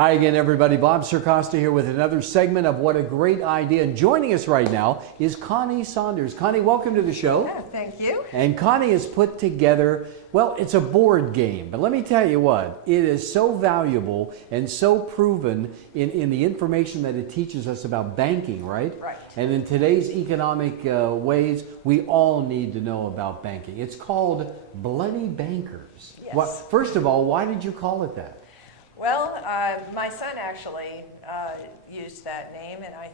Hi again, everybody. Bob Circosta here with another segment of What a Great Idea. And joining us right now is Connie Saunders. Connie, welcome to the show. Yeah, thank you. And Connie has put together, well, it's a board game, but let me tell you what, it is so valuable and so proven in the information that it teaches us about banking, right? Right. And in today's economic ways, we all need to know about banking. It's called Bloody Bankers. Yes. Well, first of all, why did you call it that? Well, my son actually used that name, and I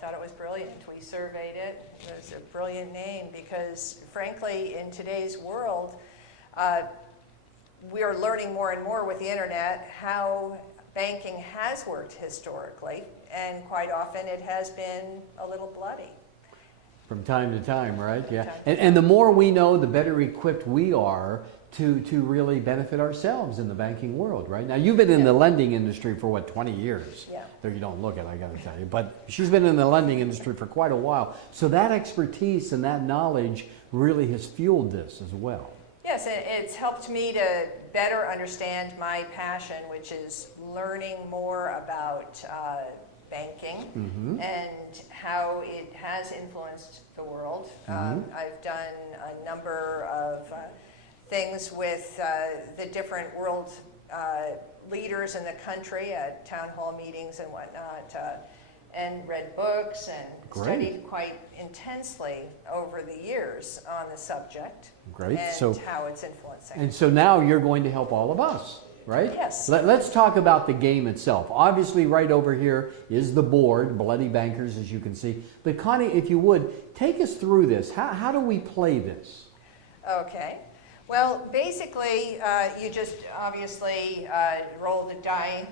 thought it was brilliant. We surveyed it. It was a brilliant name because, frankly, in today's world, we are learning more and more with the internet how banking has worked historically, and quite often it has been a little bloody. From time to time, right? Yeah. And the more we know, the better equipped we are to really benefit ourselves in the banking world, right? Now, you've been in the lending industry for, what, 20 years? Yeah. Though you don't look it, I got to tell you. But she's been in the lending industry for quite a while. So that expertise and that knowledge really has fueled this as well. Yes, it's helped me to better understand my passion, which is learning more about banking and how it has influenced the world. I've done a number of things with the different world leaders in the country at town hall meetings and whatnot, and read books and studied quite intensely over the years on the subject. Great. And how it's influencing. And so now you're going to help all of us, right? Yes. Let's talk about the game itself. Obviously, right over here is the board, Bloody Bankers, as you can see. But Connie, if you would, take us through this. How do we play this? Okay. Well, basically, you just obviously roll the die.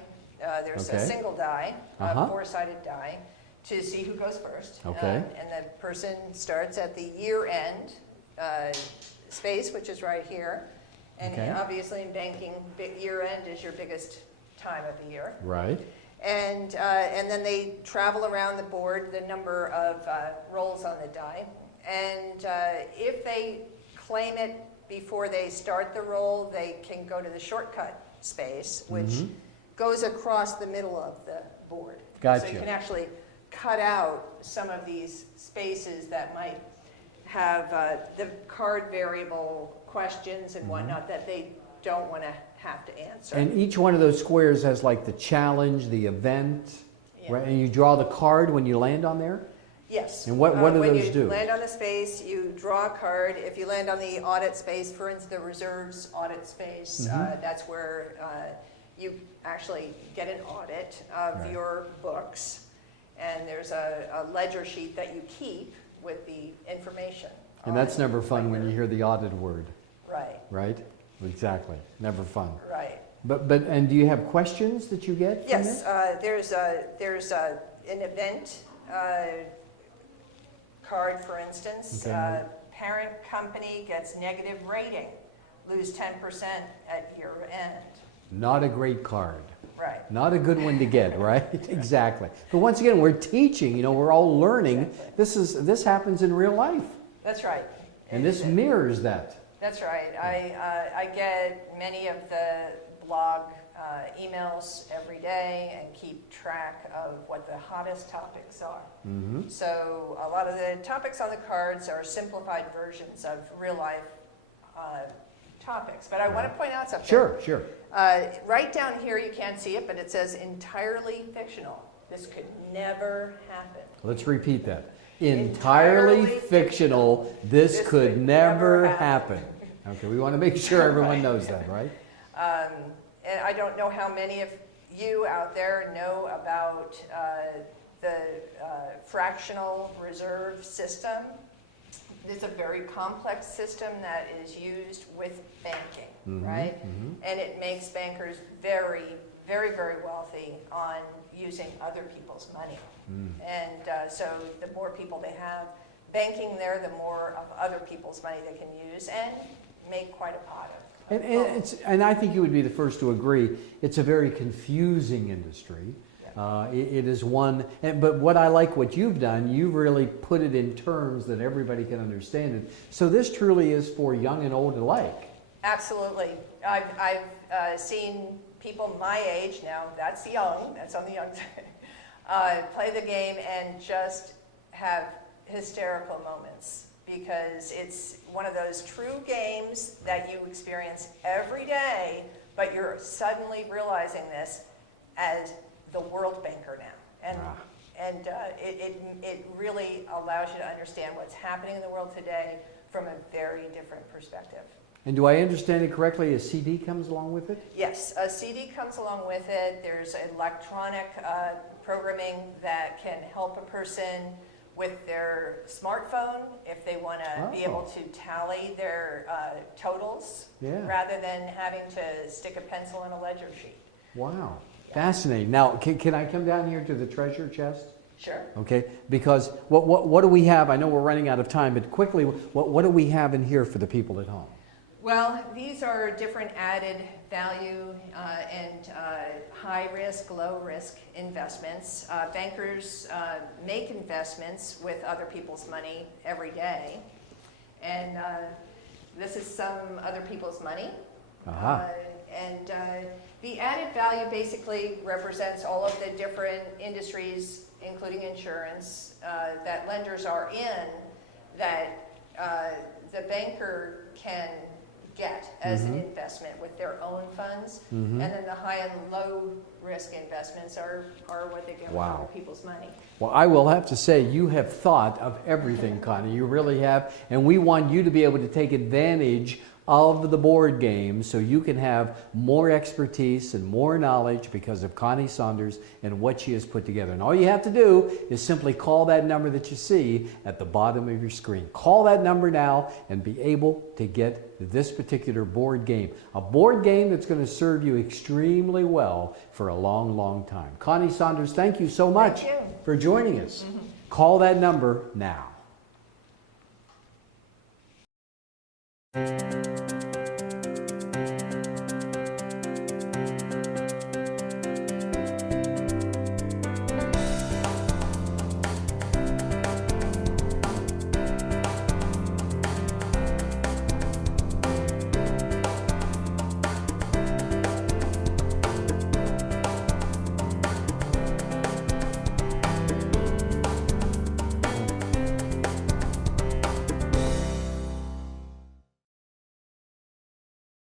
There's a single die, a four-sided die, to see who goes first. Okay. And the person starts at the year-end space, which is right here. And obviously in banking, year-end is your biggest time of the year. Right. And then they travel around the board, the number of rolls on the die. And if they claim it before they start the roll, they can go to the shortcut space, which goes across the middle of the board. Gotcha. So you can actually cut out some of these spaces that might have the card variable questions and whatnot that they don't want to have to answer. And each one of those squares has like the challenge, the event, right? And you draw the card when you land on there? Yes. And what do those do? When you land on the space, you draw a card. If you land on the audit space, for instance, the reserves audit space, that's where you actually get an audit of your books. And there's a ledger sheet that you keep with the information. And that's never fun when you hear the audit word. Right. Right? Exactly. Never fun. Right. And do you have questions that you get? Yes. There's an event card, for instance. Parent company gets negative rating, lose 10% at year end. Not a great card. Right. Not a good one to get, right? Exactly. But once again, we're teaching, we're all learning. Exactly. This happens in real life. That's right. And this mirrors that. That's right. I get many of the blog emails every day and keep track of what the hottest topics are. So a lot of the topics on the cards are simplified versions of real life topics. But I want to point out something. Sure. Right down here, you can't see it, but it says entirely fictional. This could never happen. Let's repeat that. Entirely fictional. This could never happen. Okay, we want to make sure everyone knows that, right? And I don't know how many of you out there know about the fractional reserve system. It's a very complex system that is used with banking, right? And it makes bankers very, very, very wealthy on using other people's money. And so the more people they have banking there, the more of other people's money they can use and make quite a pot of. And I think you would be the first to agree, it's a very confusing industry. It is one, but what I like what you've done, you've really put it in terms that everybody can understand it. So this truly is for young and old alike. Absolutely. I've seen people my age, now that's young, that's on the young side, play the game and just have hysterical moments, because it's one of those true games that you experience every day, but you're suddenly realizing this as the world banker now. And it really allows you to understand what's happening in the world today from a very different perspective. And do I understand it correctly, a CD comes along with it? Yes, a CD comes along with it. There's electronic programming that can help a person with their smartphone if they want to be able to tally their totals rather than having to stick a pencil in a ledger sheet. Wow, fascinating. Now, can I come down here to the treasure chest? Sure. Okay, because what do we have? I know we're running out of time, but quickly, what do we have in here for the people at home? Well, these are different added value and high risk, low risk investments. Bankers make investments with other people's money every day. And this is some other people's money. And the added value basically represents all of the different industries, including insurance, that lenders are in, that the banker can get as an investment with their own funds. And then the high and low risk investments are what they get with other people's money. Well, I will have to say, you have thought of everything, Connie. You really have. And we want you to be able to take advantage of the board game so you can have more expertise and more knowledge because of Connie Saunders and what she has put together. And all you have to do is simply call that number that you see at the bottom of your screen. Call that number now and be able to get this particular board game. A board game that's going to serve you extremely well for a long, long time. Connie Saunders, thank you so much for joining us. Call that number now.